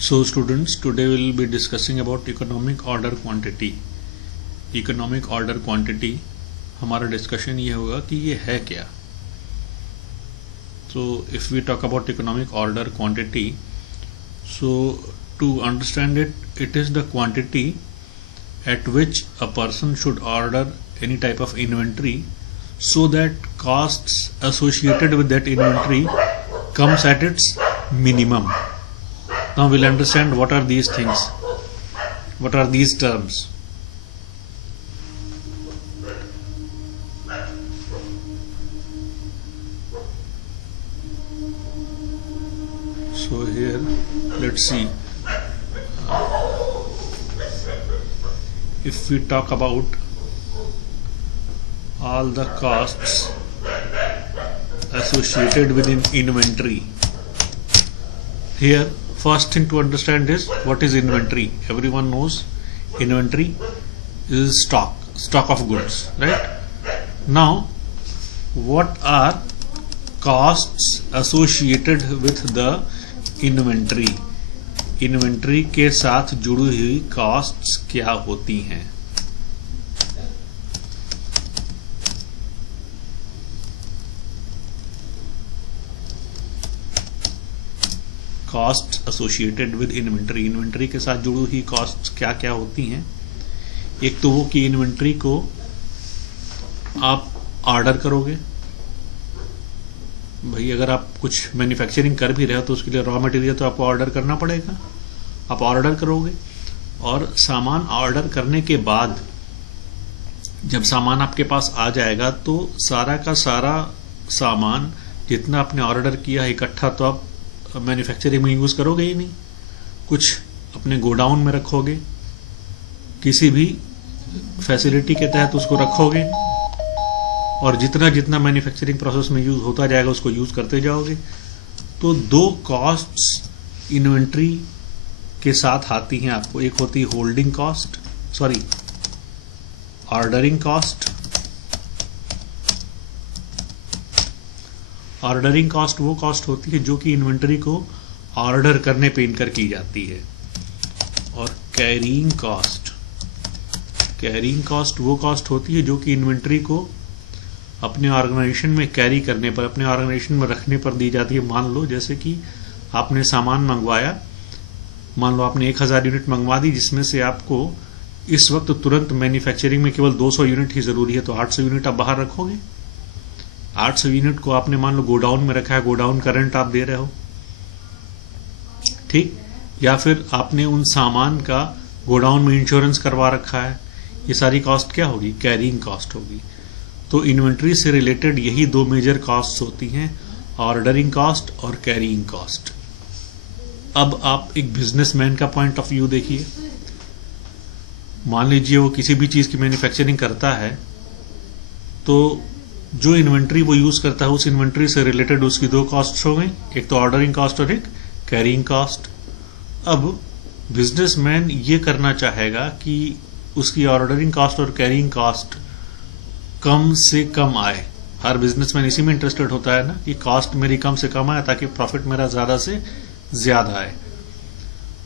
So students, today we will be discussing about economic order quantity. Economic order quantity हमारा discussion ये होगा कि ये है क्या. So if we talk about economic order quantity, so to understand it, it is the quantity at which a person should order any type of inventory so that costs associated with that inventory comes at its minimum. Now we'll understand what are these things, what are these terms. So here let's see, if we talk about all the costs associated with an inventory, here first thing to understand is what is inventory. Everyone knows inventory is stock of goods, right? Now what are costs associated with the inventory? Inventory के साथ जुड़ी हुई costs क्या होती हैं? Cost associated with inventory, inventory के साथ जुड़ी हुई कॉस्ट क्या क्या होती हैं? एक तो वो कि इन्वेंट्री को आप ऑर्डर करोगे. भाई अगर आप कुछ मैन्युफैक्चरिंग कर भी रहे हो तो उसके लिए रॉ मटेरियल तो आपको ऑर्डर करना पड़ेगा. आप ऑर्डर करोगे और सामान ऑर्डर करने के बाद जब सामान आपके पास आ जाएगा तो सारा का सारा सामान जितना आपने ऑर्डर किया है इकट्ठा तो आप मैन्युफैक्चरिंग में यूज करोगे ही नहीं. कुछ अपने गोडाउन में रखोगे, किसी भी फैसिलिटी के तहत उसको रखोगे और जितना जितना मैन्युफैक्चरिंग प्रोसेस में यूज होता जाएगा उसको यूज करते जाओगे. तो दो कॉस्ट्स इन्वेंट्री के साथ आती हैं आपको. एक होती है holding cost, sorry ordering cost. Ordering cost वो कॉस्ट होती है जो कि इन्वेंटरी को ऑर्डर करने पे इनकर की जाती है. और कैरिंग कॉस्ट, कैरिंग कॉस्ट वो कॉस्ट होती है जो कि इन्वेंटरी को अपने ऑर्गेनाइजेशन में कैरी करने पर, अपने ऑर्गेनाइजेशन में रखने पर दी जाती है. मान लो जैसे कि आपने सामान मंगवाया, मान लो आपने 1000 यूनिट मंगवा दी जिसमें से आपको इस वक्त तुरंत मैन्युफैक्चरिंग में केवल 200 यूनिट ही जरूरी है, तो 800 यूनिट आप बाहर रखोगे. 800 यूनिट को आपने मान लो गोडाउन में रखा है, गोडाउन का रेंट आप दे रहे हो, ठीक. या फिर आपने उन सामान का गोडाउन में इंश्योरेंस करवा रखा है. ये सारी कॉस्ट क्या होगी? कैरिंग कॉस्ट होगी. तो इन्वेंट्री से रिलेटेड यही दो मेजर कॉस्ट होती हैं, ऑर्डरिंग कॉस्ट और कैरिंग कॉस्ट. अब आप एक बिजनेसमैन का पॉइंट ऑफ व्यू देखिए. मान लीजिए वो किसी भी चीज की मैन्युफैक्चरिंग करता है तो जो इन्वेंट्री वो यूज करता है उस इन्वेंट्री से रिलेटेड उसकी दो कॉस्ट हो गई, एक तो ऑर्डरिंग कॉस्ट और एक कैरिंग कॉस्ट. अब बिजनेसमैन ये करना चाहेगा कि उसकी ऑर्डरिंग कॉस्ट और कैरिंग कॉस्ट कम से कम आए. हर बिजनेसमैन इसी में इंटरेस्टेड होता है ना कि कॉस्ट मेरी कम से कम आए ताकि प्रॉफिट मेरा ज्यादा से ज्यादा आए.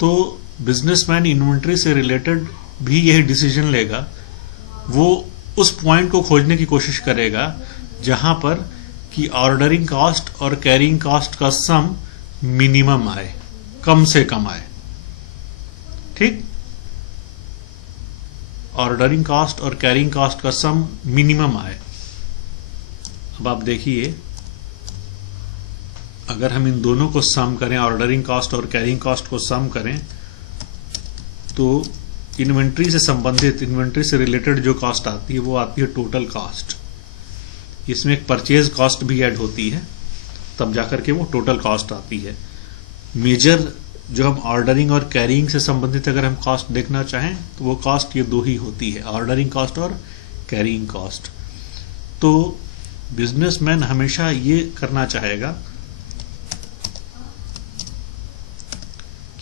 तो बिजनेसमैन इन्वेंट्री से रिलेटेड भी यही डिसीजन लेगा. वो उस पॉइंट को खोजने की कोशिश करेगा जहां पर कि ऑर्डरिंग कॉस्ट और कैरिंग कॉस्ट का सम मिनिमम आए, कम से कम आए, ठीक. ऑर्डरिंग कॉस्ट और कैरिंग कॉस्ट का सम मिनिमम आए. अब आप देखिए, अगर हम इन दोनों को सम करें, ऑर्डरिंग कॉस्ट और कैरिंग कॉस्ट को सम करें, तो इन्वेंट्री से संबंधित, इन्वेंट्री से रिलेटेड जो कॉस्ट आती है वो आती है टोटल कॉस्ट. इसमें एक परचेज कॉस्ट भी ऐड होती है, तब जाकर के वो टोटल कॉस्ट आती है. मेजर जो हम ऑर्डरिंग और कैरिंग से संबंधित अगर हम कॉस्ट देखना चाहें तो वो कॉस्ट ये दो ही होती है, ऑर्डरिंग कॉस्ट और कैरिंग कॉस्ट. तो बिजनेसमैन हमेशा ये करना चाहेगा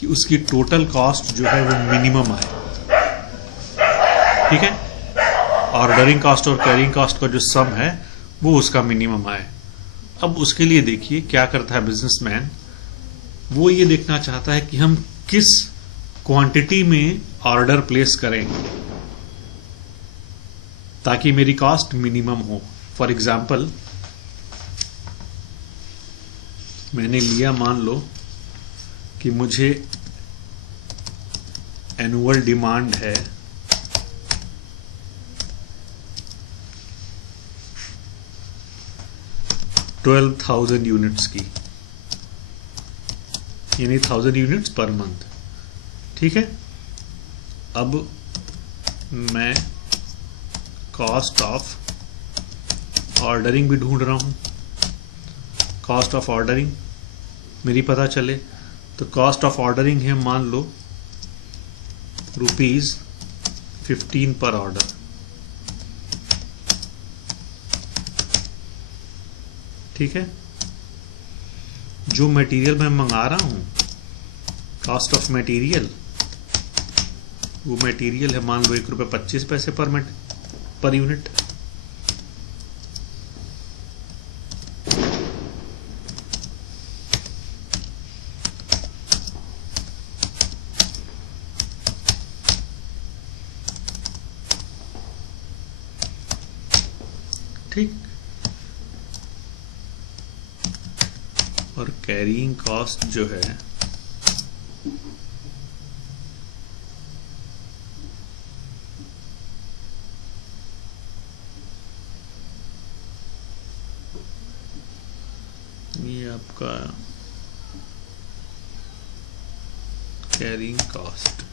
कि उसकी टोटल कॉस्ट जो है वो मिनिमम आए, ठीक है. ऑर्डरिंग कॉस्ट और कैरिंग कॉस्ट का जो सम है वो उसका मिनिमम आए. अब उसके लिए देखिए क्या करता है बिजनेसमैन, वो ये देखना चाहता है कि हम किस क्वांटिटी में ऑर्डर प्लेस करें ताकि मेरी कॉस्ट मिनिमम हो। फॉर एग्जाम्पल, मैंने लिया, मान लो कि मुझे एनुअल डिमांड है 12,000 यूनिट्स की, यानी 1000 यूनिट्स पर मंथ। ठीक है, अब मैं कॉस्ट ऑफ ऑर्डरिंग भी ढूंढ रहा हूं। कॉस्ट ऑफ ऑर्डरिंग मेरी पता चले तो कॉस्ट ऑफ ऑर्डरिंग है, मान लो ₹15 पर ऑर्डर। ठीक है, जो मटेरियल मैं मंगा रहा हूं, कॉस्ट ऑफ मटेरियल, वो मटेरियल है मान लो ₹1.25 पर यूनिट। ठीक, और कैरिंग कॉस्ट जो है ये आपका कैरिंग कॉस्ट।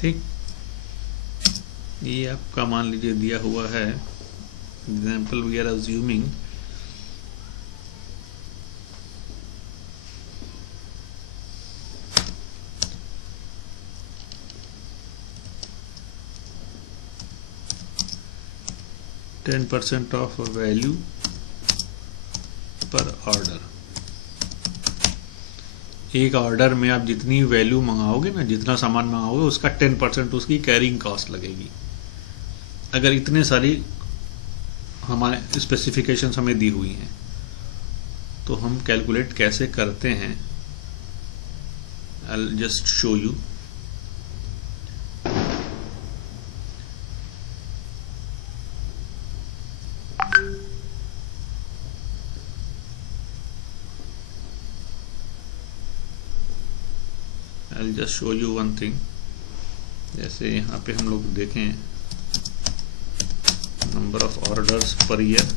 ठीक, ये आपका मान लीजिए दिया हुआ है, example we are assuming 10% of value पर ऑर्डर। एक ऑर्डर में आप जितनी वैल्यू मंगाओगे ना, जितना सामान मंगाओगे, उसका 10% उसकी कैरिंग कॉस्ट लगेगी। अगर इतने सारी हमारे स्पेसिफिकेशंस हमें दी हुई हैं तो हम कैलकुलेट कैसे करते हैं, I'll just show you। I'll just show you one thing। जैसे यहाँ पे हम लोग देखें number of orders per year,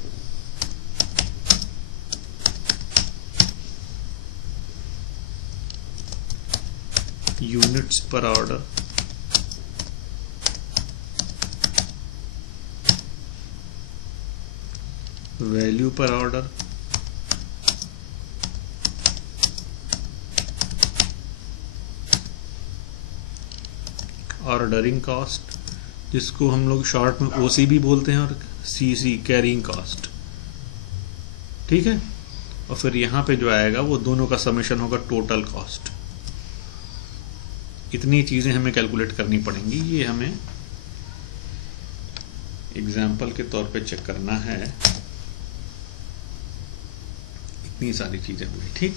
units पर ऑर्डर, वैल्यू पर ऑर्डर, ऑर्डरिंग कॉस्ट, जिसको हम लोग शॉर्ट में ओसी भी बोलते हैं, और सीसी कैरिंग कॉस्ट। ठीक है, और फिर यहाँ पे जो आएगा वो दोनों का समेशन होगा टोटल कॉस्ट। इतनी चीजें हमें कैलकुलेट करनी पड़ेंगी, ये हमें एग्जाम्पल के तौर पे चेक करना है। इतनी सारी चीजें हुई। ठीक,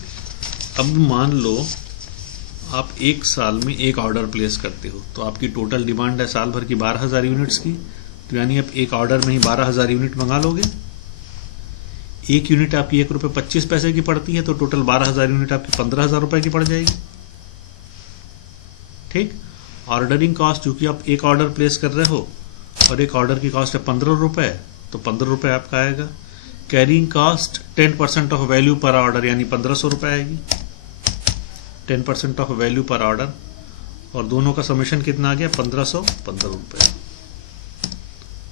अब मान लो आप एक साल में एक ऑर्डर प्लेस करते हो, तो आपकी टोटल डिमांड है साल भर की 12,000 यूनिट्स की, तो यानी आप एक ऑर्डर में ही 12,000 यूनिट मंगा लोगे। एक यूनिट आपकी ₹1.25 की पड़ती है, तो टोटल 12,000 यूनिट आपकी 15,000 रुपए की पड़ जाएगी। ठीक, ऑर्डरिंग कॉस्ट, चूंकि आप एक ऑर्डर प्लेस कर रहे हो और एक ऑर्डर की कॉस्ट है 15 रुपए, तो 15 रुपए आपका आएगा। कैरिंग कॉस्ट 10% ऑफ वैल्यू पर ऑर्डर, यानी 1500 रुपए आएगी। 10% ऑफ वैल्यू पर ऑर्डर, और दोनों का समेशन कितना आ गया, 1515 रुपए।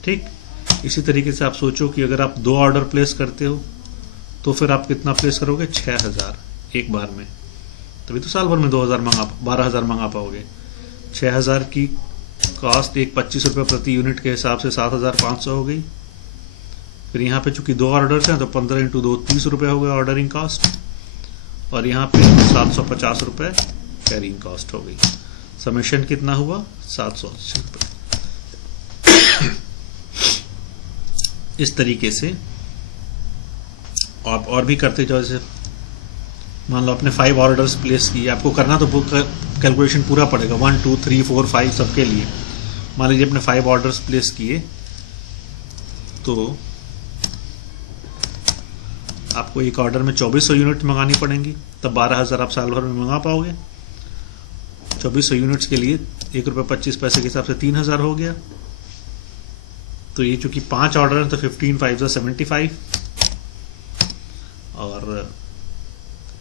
ठीक, इसी तरीके से आप सोचो कि अगर आप 2 ऑर्डर प्लेस करते हो तो फिर आप कितना प्लेस करोगे, 6000 एक बार में, तभी तो साल भर में 12,000 मंगा पाओगे। 6000 की कॉस्ट एक 25 रुपये प्रति यूनिट के हिसाब से 7,500 हो गई। फिर यहाँ पे चूंकि 2 ऑर्डर्स हैं तो 15 × 2 30 रुपये हो गए ऑर्डरिंग कॉस्ट, और यहाँ पे 750 रुपये कैरिंग कॉस्ट हो गई। समेशन कितना हुआ, 780 रुपये। इस तरीके से आप और भी करते जाओ। जैसे मान लो आपने 5 ऑर्डर्स प्लेस किए, आपको करना तो कैलकुलेशन पूरा पड़ेगा 1 2 3 4 5 सबके लिए। मान लीजिए आपने 5 ऑर्डर्स प्लेस किए तो आपको एक ऑर्डर में 2400 यूनिट मंगानी पड़ेंगी, तब 12,000 आप साल भर में मंगा पाओगे। 2400 यूनिट्स के लिए ₹1.25 के हिसाब से 3,000 हो गया। तो ये चूंकि 5 ऑर्डर है तो 15 5 75 और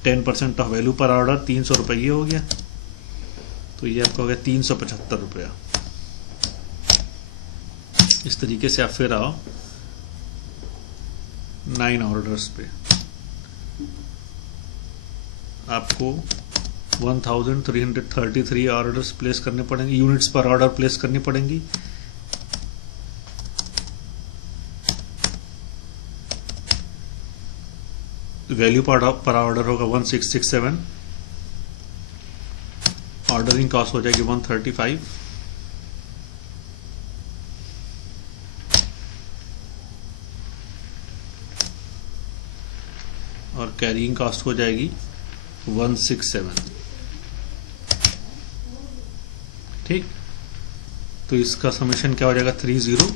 10% ऑफ वैल्यू पर ऑर्डर 300 रुपये ये हो गया। तो ये आपका हो गया 375 रुपया। इस तरीके से आप फिर आओ 9 ऑर्डर्स पे, आपको 1333 ऑर्डर्स प्लेस करने पड़ेंगे, यूनिट्स पर ऑर्डर प्लेस करनी पड़ेंगी। वैल्यू पर ऑर्डर होगा 1667, ऑर्डरिंग कॉस्ट हो जाएगी 135, और कैरिंग कॉस्ट हो जाएगी 167। ठीक, तो इसका समेशन क्या हो जाएगा 302।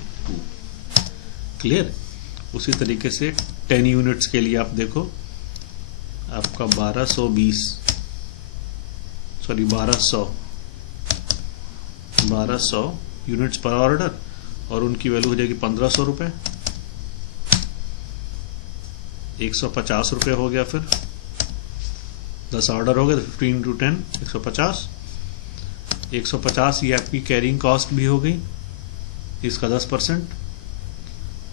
क्लियर। उसी तरीके से 10 यूनिट्स के लिए आप देखो, आपका 1200 यूनिट्स पर ऑर्डर और उनकी वैल्यू हो जाएगी 1500 रुपये। 150 रुपये हो गया। फिर 10 ऑर्डर हो गए तो 15 × 10 150। 150 ये आपकी कैरिंग कॉस्ट भी हो गई, इसका 10%,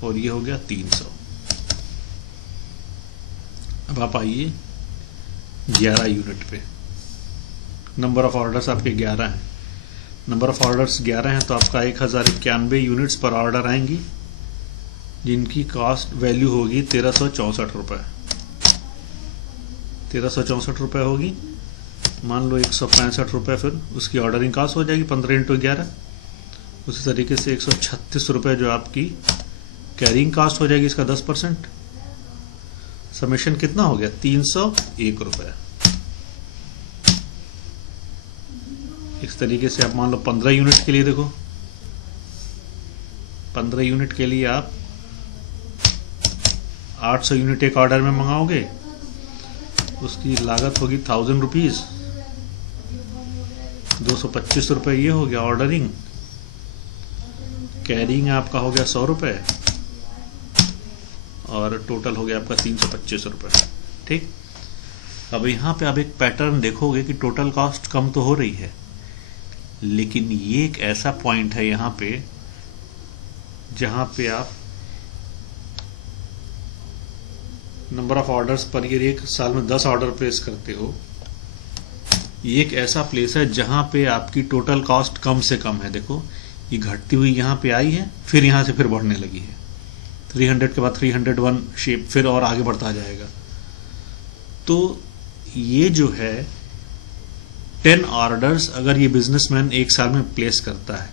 और ये हो गया 300। अब आप आइए 11 यूनिट पे। नंबर ऑफ ऑर्डर्स आपके 11 हैं। नंबर ऑफ ऑर्डर्स 11 हैं तो आपका 1091 यूनिट्स पर ऑर्डर आएंगी, जिनकी कॉस्ट वैल्यू होगी 1364 रुपये। 1364 रुपये होगी। मान लो 165 रुपये फिर उसकी ऑर्डरिंग कॉस्ट हो जाएगी 15 × 11। उसी तरीके से 136 रुपये जो आपकी कैरिंग कॉस्ट हो जाएगी, इसका 10%। समेशन कितना हो गया 301 रुपये। इस तरीके से आप मान लो 15 यूनिट के लिए देखो, 15 यूनिट के लिए आप 800 यूनिट एक ऑर्डर में मंगाओगे, उसकी लागत होगी 1000 रुपीज। 225 रुपये ये हो गया ऑर्डरिंग। कैरिंग आपका हो गया 100 रुपये और टोटल हो गया आपका 325 रुपये। ठीक। अब यहाँ पे आप एक पैटर्न देखोगे कि टोटल कॉस्ट कम तो हो रही है, लेकिन ये एक ऐसा पॉइंट है यहाँ पे जहाँ पे आप नंबर ऑफ ऑर्डर्स पर ये एक साल में 10 ऑर्डर प्लेस करते हो। ये एक ऐसा प्लेस है जहाँ पे आपकी टोटल कॉस्ट कम से कम है। देखो ये घटती हुई यहाँ पे आई है, फिर यहाँ से फिर बढ़ने लगी है। 300 के बाद 301 शेप, फिर और आगे बढ़ता जाएगा। तो ये जो है 10 ऑर्डर्स अगर ये बिजनेसमैन एक साल में प्लेस करता है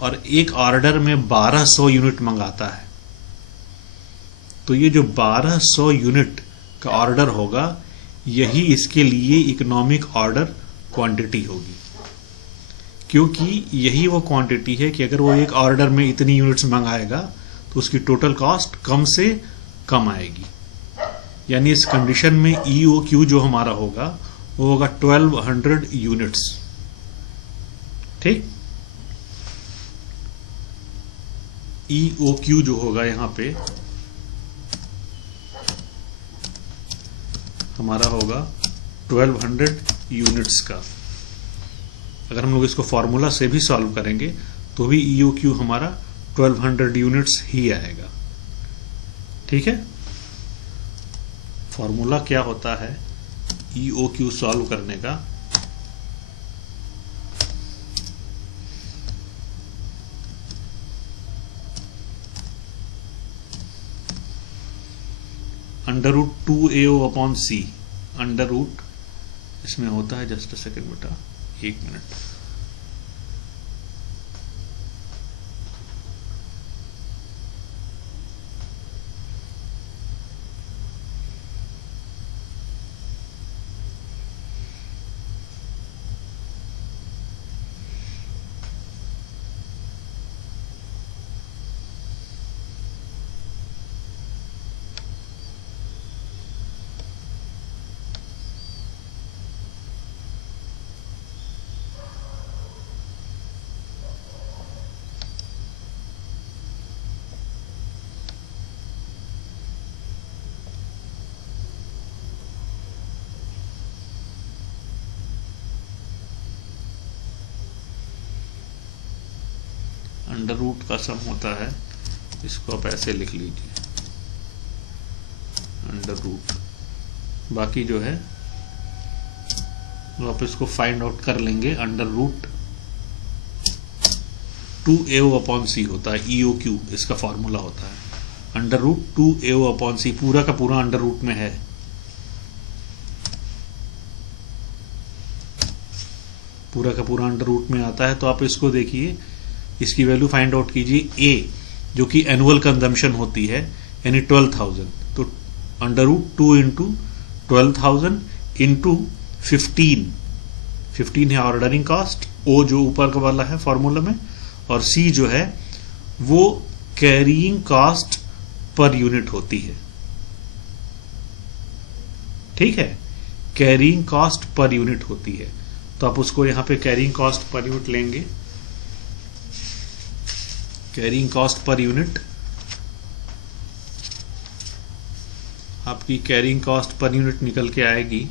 और एक ऑर्डर में 1200 यूनिट मंगाता है, तो ये जो 1200 यूनिट का ऑर्डर होगा, यही इसके लिए इकोनॉमिक ऑर्डर क्वांटिटी होगी, क्योंकि यही वो क्वांटिटी है कि अगर वो एक ऑर्डर में इतनी यूनिट्स मंगाएगा तो उसकी टोटल कॉस्ट कम से कम आएगी। यानी इस कंडीशन में EOQ जो हमारा होगा वो होगा 1200 यूनिट्स। ठीक। EOQ जो होगा यहां पे हमारा होगा 1200 यूनिट्स का। अगर हम लोग इसको फॉर्मूला से भी सॉल्व करेंगे तो भी EOQ हमारा 1200 यूनिट्स ही आएगा। ठीक है। फॉर्मूला क्या होता है EOQ सॉल्व करने का? √2AO/C। अंडर रूट इसमें होता है, जस्ट अ सेकेंड बेटा, 1 मिनट। अंडर रूट का सम होता है, इसको आप ऐसे लिख लीजिए, अंडर रूट। बाकी जो है वो आप इसको फाइंड आउट कर लेंगे। अंडर रूट 2AO/C होता है, EOQ इसका फॉर्मूला होता है। अंडर रूट 2AO/C पूरा का पूरा अंडर रूट में है। पूरा का पूरा अंडर रूट में आता है। तो आप इसको देखिए, इसकी वैल्यू फाइंड आउट कीजिए। ए जो कि एनुअल कंजम्पशन होती है, यानी 12,000, तो अंडर रूट 2 इंटू 12,000 इंटू 15 है ऑर्डरिंग कॉस्ट, ओ जो ऊपर का वाला है फॉर्मूला में, और सी जो है वो कैरिंग कॉस्ट पर यूनिट होती है। ठीक है, कैरिंग कॉस्ट पर यूनिट होती है। तो आप उसको यहां पे कैरिंग कॉस्ट पर यूनिट लेंगे। कैरिंग कॉस्ट पर यूनिट, आपकी कैरिंग कॉस्ट पर यूनिट निकल के आएगी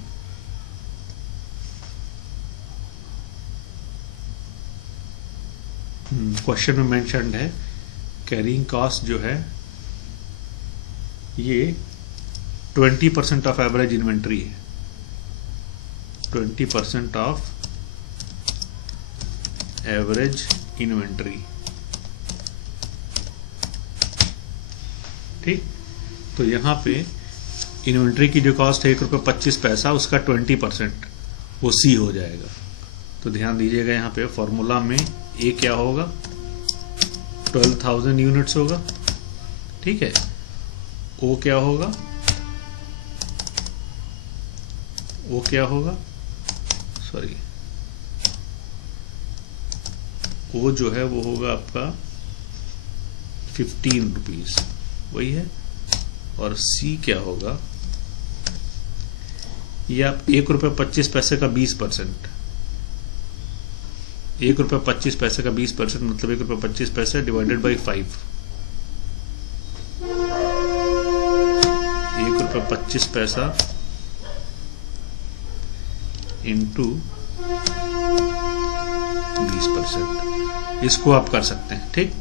क्वेश्चन में मेंशन्ड है, कैरिंग कॉस्ट जो है ये 20% ऑफ एवरेज इन्वेंट्री है। 20% ऑफ एवरेज इन्वेंट्री। ठीक, तो यहां पे इन्वेंट्री की जो कॉस्ट है ₹1.25, उसका 20% वो सी हो जाएगा। तो ध्यान दीजिएगा, यहाँ पे फॉर्मूला में ए क्या होगा, 12,000 यूनिट्स होगा। ठीक है, ओ क्या होगा, ओ क्या होगा, सॉरी, ओ जो है वो होगा आपका 15 रुपीज, वही है। और सी क्या होगा, ये आप ₹1.25 का 20%, ₹1.25 का 20% मतलब ₹1.25 डिवाइडेड बाई 5, ₹1.25 इंटू 20%, इसको आप कर सकते हैं। ठीक,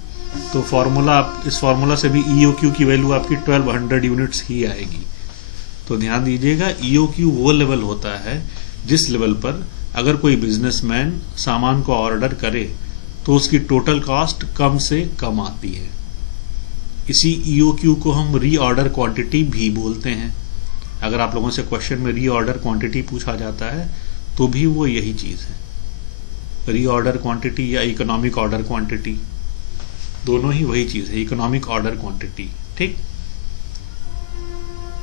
तो फॉर्मूला, आप इस फॉर्मूला से भी EOQ की वैल्यू आपकी 1200 यूनिट्स ही आएगी। तो ध्यान दीजिएगा, EOQ वो लेवल होता है जिस लेवल पर अगर कोई बिजनेसमैन सामान को ऑर्डर करे तो उसकी टोटल कॉस्ट कम से कम आती है। इसी EOQ को हम रीऑर्डर क्वांटिटी भी बोलते हैं। अगर आप लोगों से क्वेश्चन में रीऑर्डर क्वांटिटी पूछा जाता है तो भी वो यही चीज है, रीऑर्डर क्वांटिटी या इकोनॉमिक ऑर्डर क्वांटिटी, दोनों ही वही चीज है, इकोनॉमिक ऑर्डर क्वांटिटी। ठीक,